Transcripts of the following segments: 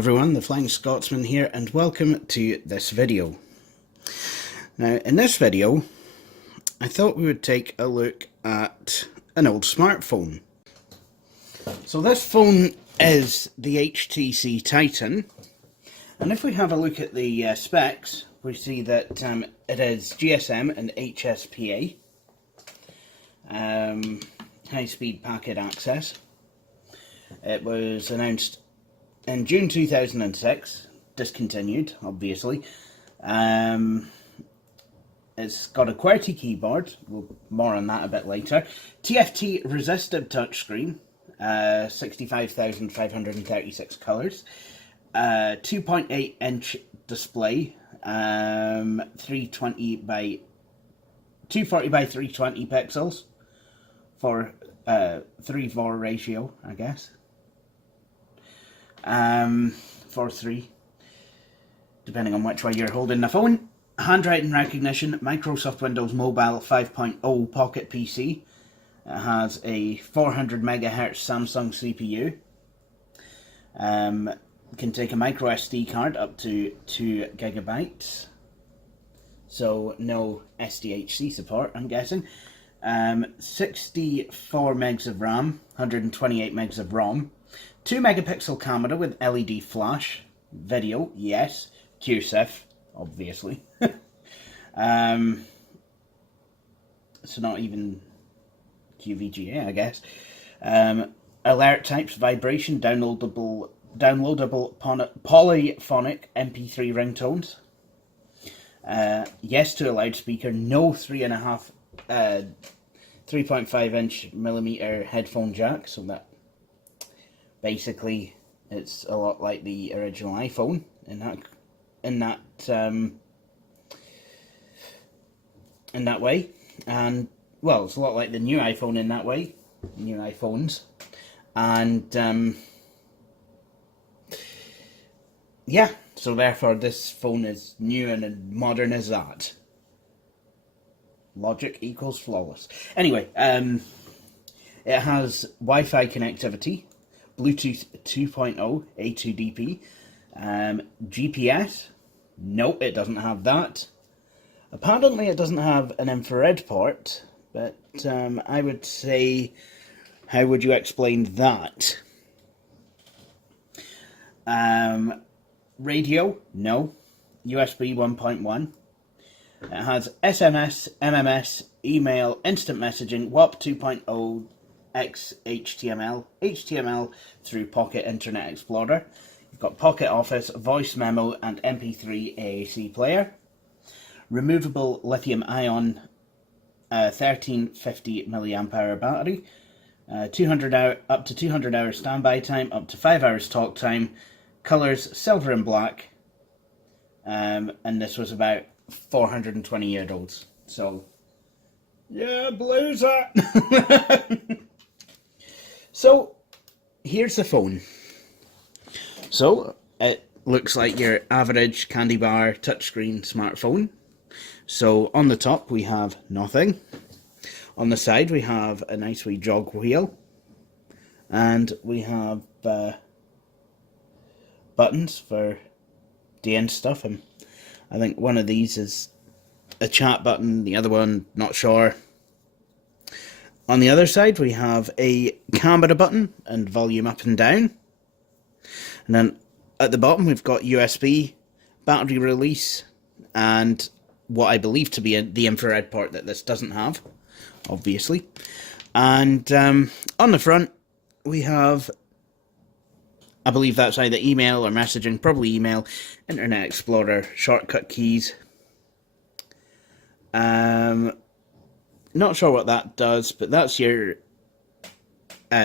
everyone, the Flying Scotsman here, and welcome to this video. Now, in this video, I thought we would take a look at an old smartphone. So this phone is the HTC TyTN, and if we have a look at the specs, we see that it is GSM and HSPA, high-speed packet access. It was announced in June 2006, discontinued, obviously. It's got a QWERTY keyboard, more on that a bit later. TFT resistive touchscreen, 65,536 colours. 2.8 inch display, 240 by 320 pixels for 3:4 ratio, I guess. 4:3, depending on which way you're holding the phone. Handwriting recognition, Microsoft Windows Mobile 5.0 Pocket PC. It has a 400 MHz Samsung CPU. Can take a micro SD card up to 2 GB. So no SDHC support, I'm guessing. 64 megs of RAM, 128 megs of ROM. 2 megapixel camera with LED flash. Video, yes. QSIF, obviously. So not even QVGA, I guess. Alert types, vibration, downloadable polyphonic MP3 ringtones. Yes to a loudspeaker. No 3.5 inch millimeter headphone jack. So that basically it's a lot like the original iPhone in that way, and well, it's a lot like the new iPhone in that way, new iPhones, and yeah, so therefore this phone is new and modern as that. Logic equals flawless. Anyway, it has Wi-Fi connectivity, Bluetooth 2.0, A2DP, GPS. Nope, it doesn't have that. Apparently it doesn't have an infrared port, but I would say, how would you explain that? Radio? No. USB 1.1. It has SMS, MMS, email, instant messaging, WAP 2.0, XHTML, HTML through Pocket Internet Explorer. You've got Pocket Office, voice memo, and MP3 AAC player. Removable lithium-ion 1350 mAh battery. 200 up to 200 hours standby time, up to 5 hours talk time. Colours silver and black. And this was about 420-year-olds. So, yeah, blues that. So, here's the phone. So, it looks like your average candy bar touchscreen smartphone. So, on the top we have nothing. On the side we have a nice wee jog wheel. And we have buttons for doing stuff. And I think one of these is a chat button, the other one, not sure. On the other side we have a camera button and volume up and down. And then at the bottom we've got USB, battery release, and what I believe to be the infrared port that this doesn't have, obviously. And on the front we have, I believe that's either email or messaging, probably email, Internet Explorer, shortcut keys. Not sure what that does, but that's your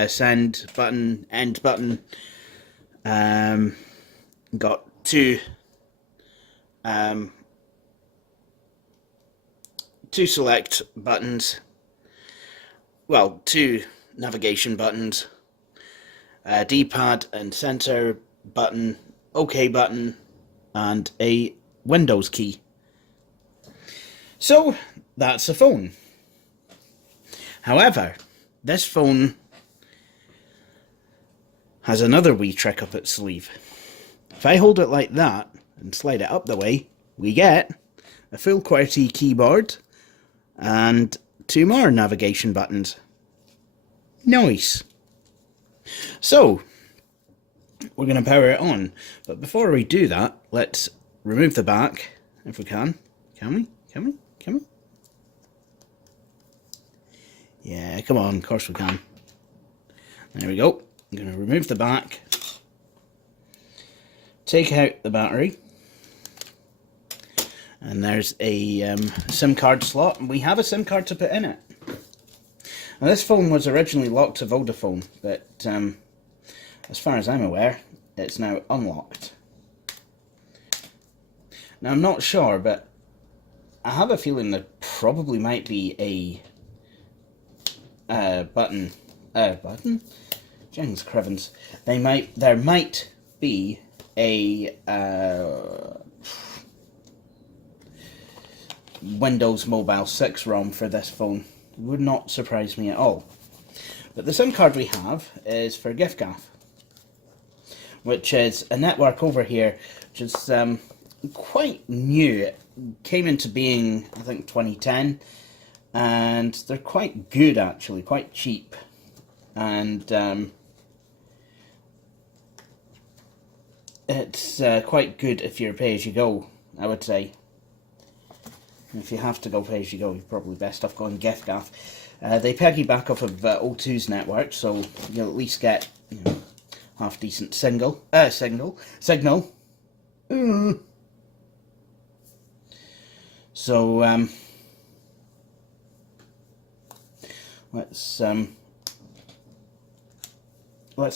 send button, end button. Got two select buttons, well, two navigation buttons, D-pad and center button, OK button, and a Windows key. So that's a phone. However, this phone has another wee trick up its sleeve. If I hold it like that and slide it up the way, we get a full QWERTY keyboard and 2 more navigation buttons. Nice. So, we're going to power it on. But before we do that, let's remove the back, if we can. Can we? Can we? Can we? Yeah, come on, of course we can. There we go. I'm going to remove the back. Take out the battery. And there's a SIM card slot, and we have a SIM card to put in it. Now, this phone was originally locked to Vodafone, but as far as I'm aware, it's now unlocked. Now, I'm not sure, but I have a feeling there probably might be a button? Jennings Crivens. There might be a Windows Mobile 6 ROM for this phone. Would not surprise me at all. But the SIM card we have is for giffgaff, which is a network over here which is quite new. It came into being, I think, 2010, and they're quite good actually, quite cheap, and it's quite good if you're pay-as-you-go, I would say. If you have to go pay-as-you-go, you're probably best off going giffgaff. They piggyback off of O2's network, so you'll at least get, you know, half decent signal. So let's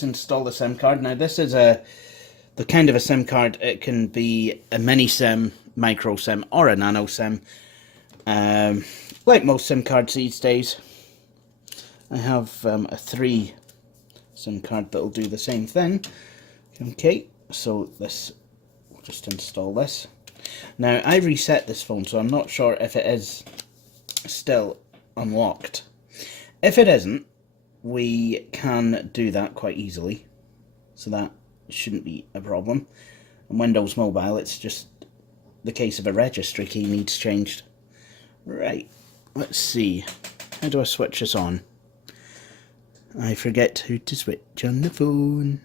install the SIM card. Now, this is the kind of a SIM card. It can be a mini SIM, micro SIM, or a nano SIM. Like most SIM cards these days. I have a 3 SIM card that'll do the same thing. Okay, so we'll just install this. Now, I reset this phone, so I'm not sure if it is still unlocked. If it isn't, we can do that quite easily, so that shouldn't be a problem. On Windows Mobile, it's just the case of a registry key needs changed. Right, let's see. How do I switch this on? I forget how to switch on the phone.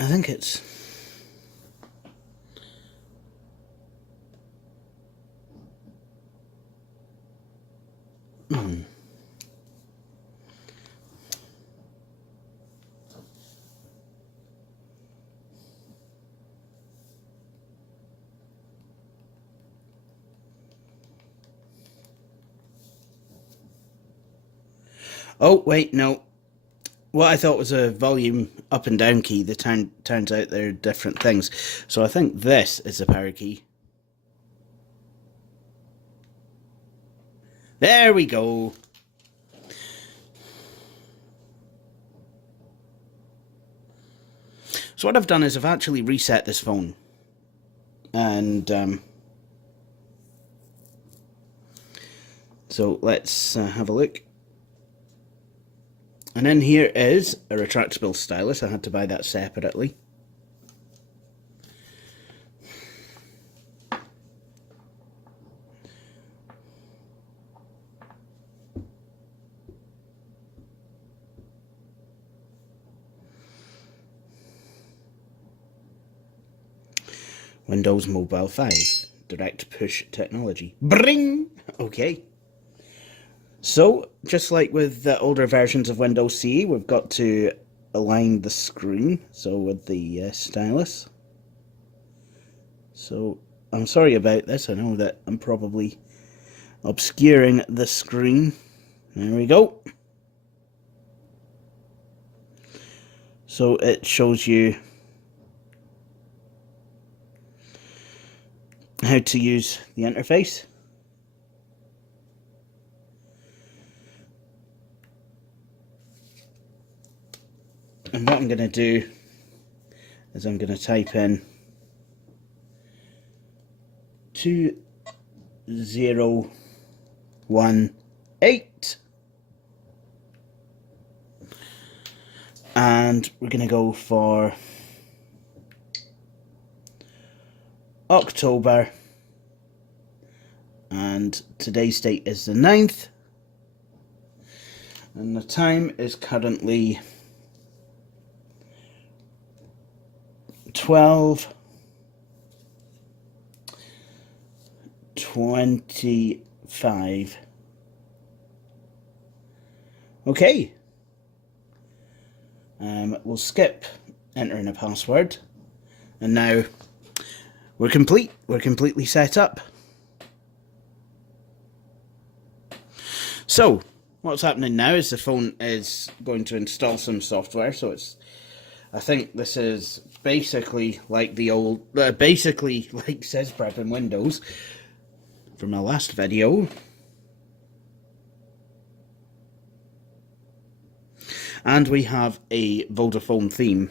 I think it's... Oh, wait, no. What I thought was a volume up and down key, turns out they're different things. So I think this is the power key. There we go. So what I've done is I've actually reset this phone. And so let's have a look. And in here is a retractable stylus. I had to buy that separately. Windows Mobile 5. Direct push technology. Bring! Okay. So, just like with the older versions of Windows CE, we've got to align the screen, so with the stylus. So, I'm sorry about this, I know that I'm probably obscuring the screen. There we go. So, it shows you how to use the interface. And what I'm going to do is I'm going to type in 2018, and we're going to go for October, and today's date is the 9th, and the time is currently 12:25. Okay. We'll skip entering a password, and now we're complete. We're completely set up. So what's happening now is the phone is going to install some software. So I think this is basically like the old, basically like SysPrep in Windows from my last video. And we have a Vodafone theme,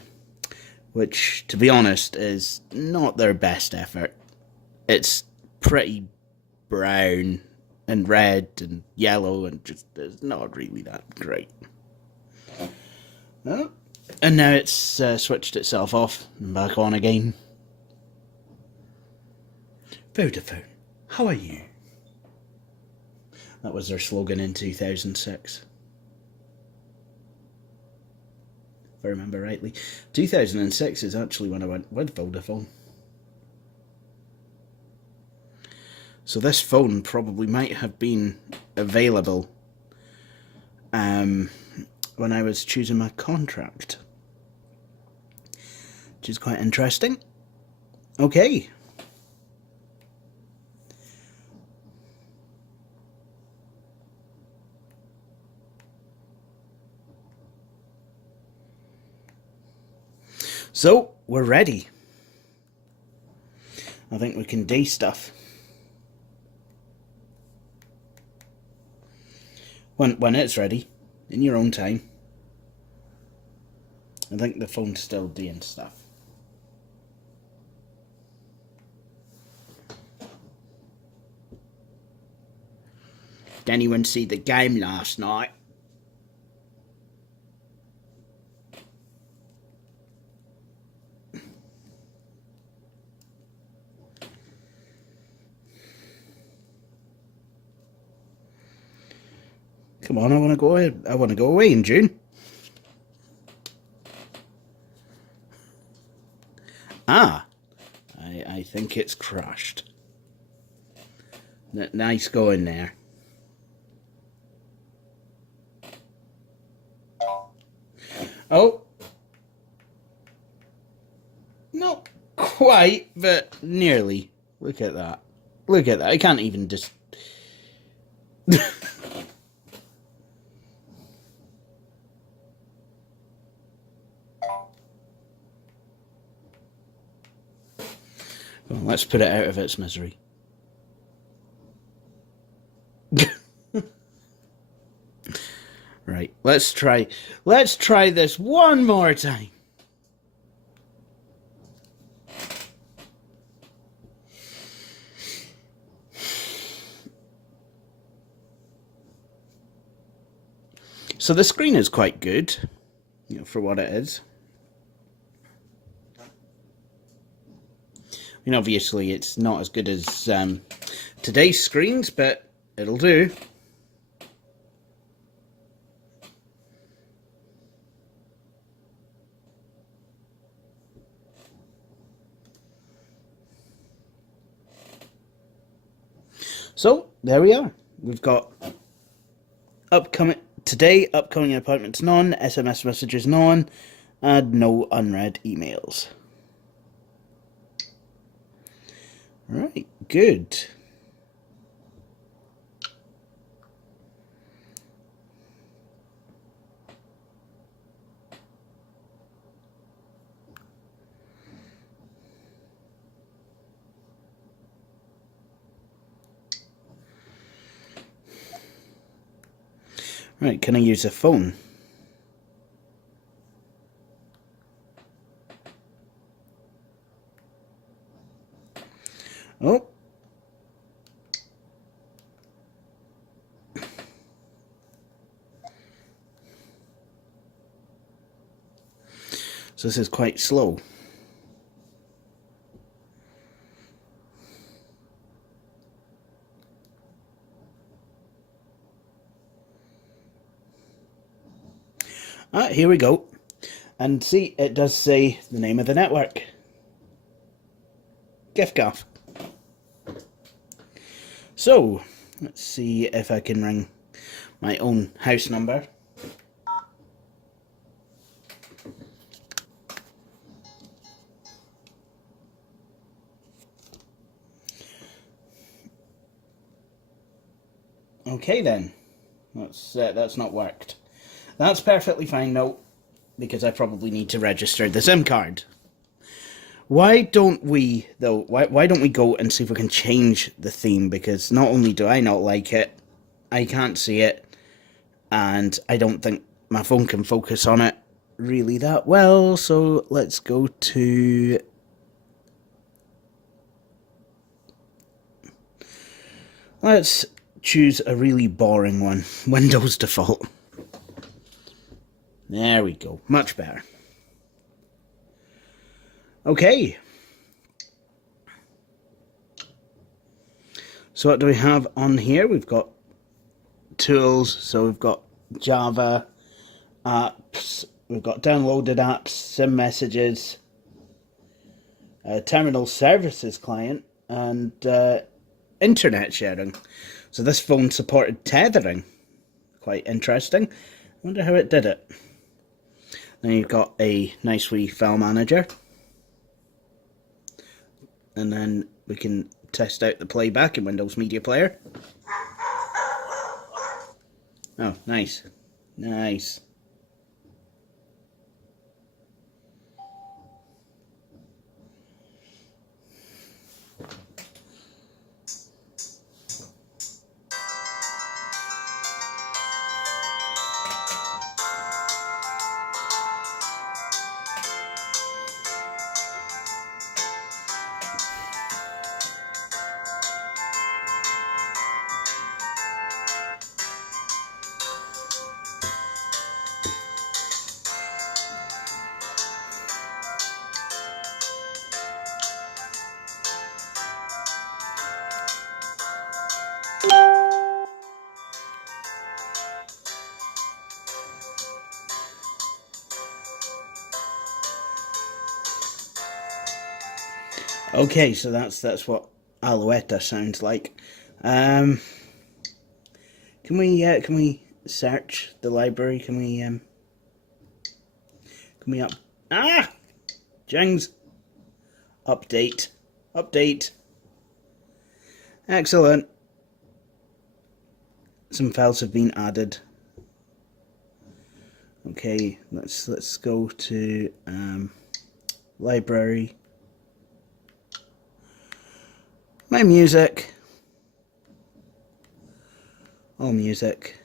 which, to be honest, is not their best effort. It's pretty brown and red and yellow, and just it's not really that great. Oh, and now it's switched itself off and back on again. Vodafone, how are you? That was their slogan in 2006. If I remember rightly. 2006 is actually when I went with Vodafone. So this phone probably might have been available when I was choosing my contract, which is quite interesting. Okay. So, we're ready. I think we can do stuff. When it's ready, in your own time. I think the phone's still doing stuff. Did anyone see the game last night? Come on, I want to go away in June. Ah, I think it's crashed. Nice going there. Oh, not quite, but nearly. Look at that. Look at that. I can't even just... Well, let's put it out of its misery. Right, let's try this one more time. So the screen is quite good, you know, for what it is. I mean, obviously it's not as good as today's screens, but it'll do. So there we are. We've got upcoming appointments none, SMS messages none, and no unread emails. Right, good. Right, can I use a phone? Oh. So this is quite slow. Ah, here we go. And see, it does say the name of the network. Giffgaff. So, let's see if I can ring my own house number. Okay then, that's not worked. That's perfectly fine though, because I probably need to register the SIM card. Why don't we though? Why don't we go and see if we can change the theme? Because not only do I not like it, I can't see it, and I don't think my phone can focus on it really that well. So let's go to. Let's choose a really boring one. Windows default. There we go. Much better. Okay. So what do we have on here? We've got tools. So we've got Java, apps. We've got downloaded apps, SIM messages, terminal services client, and internet sharing. So this phone supported tethering. Quite interesting. I wonder how it did it. Then you've got a nice wee file manager. And then we can test out the playback in Windows Media Player. Oh, nice. Nice. Okay, so that's what Alouetta sounds like. Can we search the library? Can we Jings update. Excellent. Some files have been added. Okay, let's go to library. My music. All music.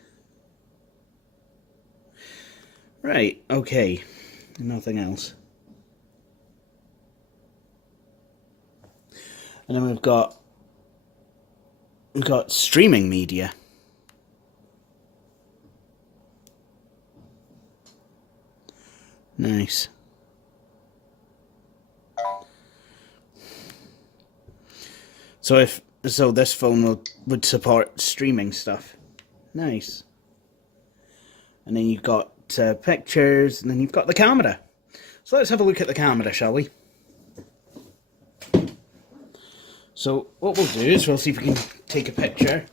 Right, okay. Nothing else. And then we've got streaming media. Nice. So this phone would support streaming stuff. Nice. And then you've got pictures, and then you've got the camera. So let's have a look at the camera, shall we? So what we'll do is we'll see if we can take a picture.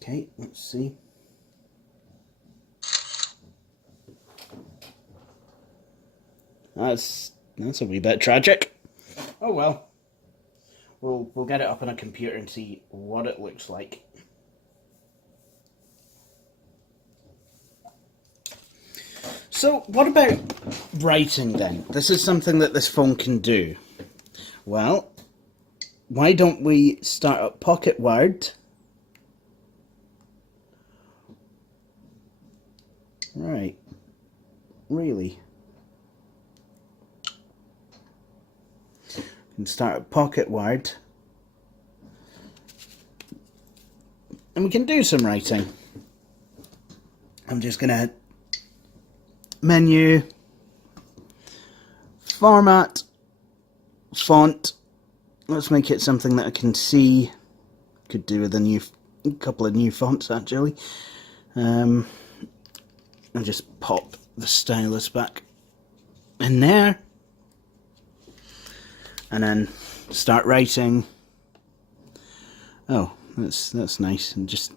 Okay, let's see. That's a wee bit tragic. Oh well. We'll get it up on a computer and see what it looks like. So what about writing then? This is something that this phone can do. Well, why don't we start up Pocket Word? Right. Really. You can start at pocket word. And we can do some writing. I'm just going to menu, format, font. Let's make it something that I can see. Could do with a couple of new fonts actually. I'll just pop the stylus back in there. And then start writing. Oh, that's nice. And just,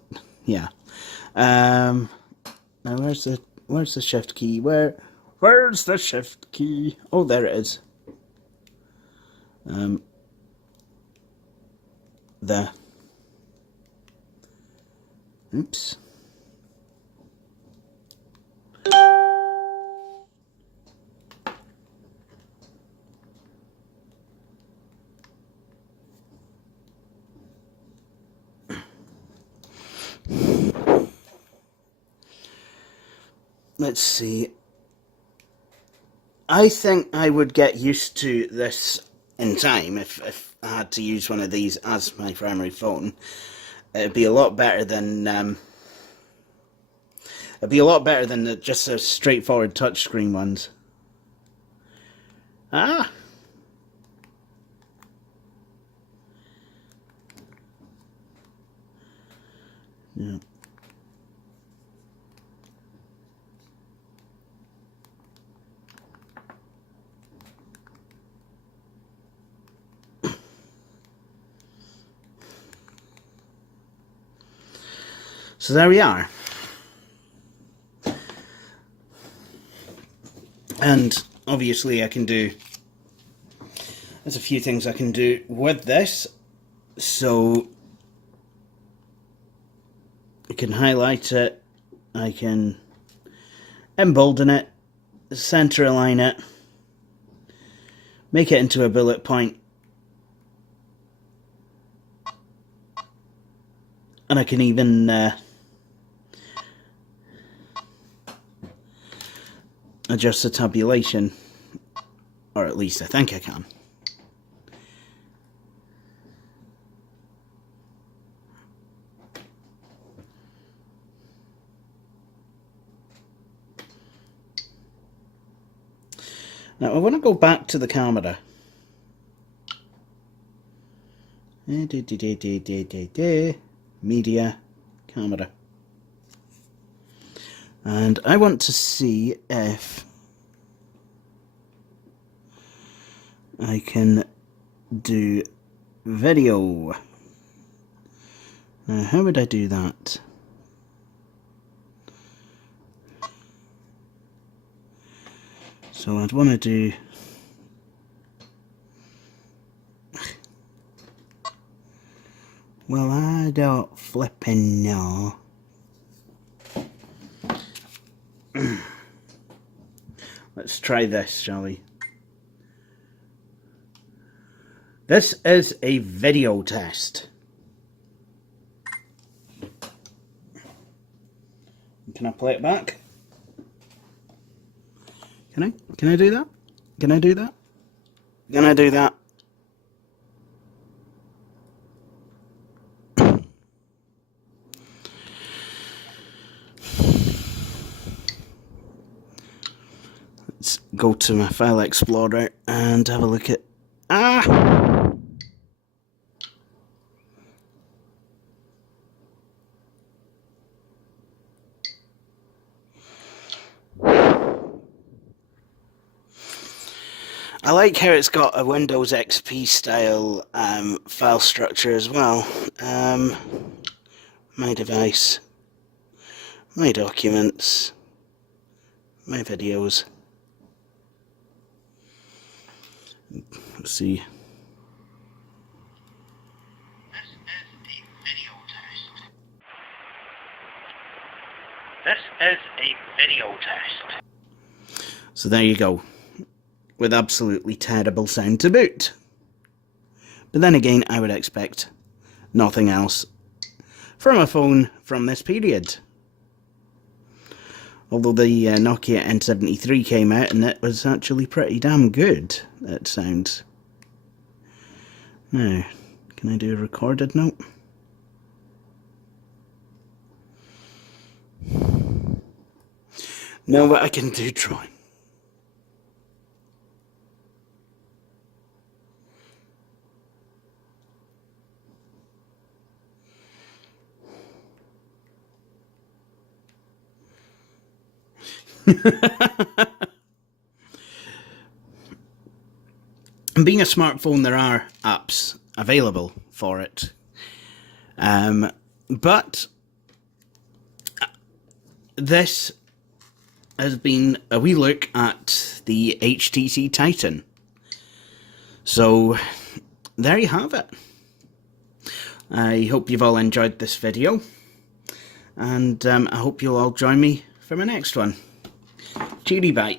yeah. Now where's the shift key? Where's the shift key? Oh, there it is. There. Oops. Let's see. I think I would get used to this in time if I had to use one of these as my primary phone. It'd be a lot better than just the straightforward touchscreen ones. Ah. Yeah. So there we are. And obviously there's a few things I can do with this. So I can highlight it, I can embolden it, center align it, make it into a bullet point, and I can even adjust the tabulation, or at least I think I can. Now I want to go back to the camera. Media, camera. And I want to see if I can do video. Now, how would I do that? So I'd want to do... Well, I don't flippin' know. Let's try this, shall we? This is a video test. Can I play it back? Can I? Can I do that? Can I do that? Can I do that? Let's go to my file explorer and have a look at... Ah! I like how it's got a Windows XP style file structure as well. My device, my documents, my videos. Let's see. This is a video test. This is a video test. So there you go. With absolutely terrible sound to boot. But then again, I would expect nothing else from a phone from this period. Although the Nokia N73 came out and it was actually pretty damn good, it sounds. Now, can I do a recorded note? No, but I can do drawing. Being a smartphone, there are apps available for it. But this has been a wee look at the HTC TyTN. So there you have it. I hope you've all enjoyed this video, and I hope you'll all join me for my next one. Cheery bye.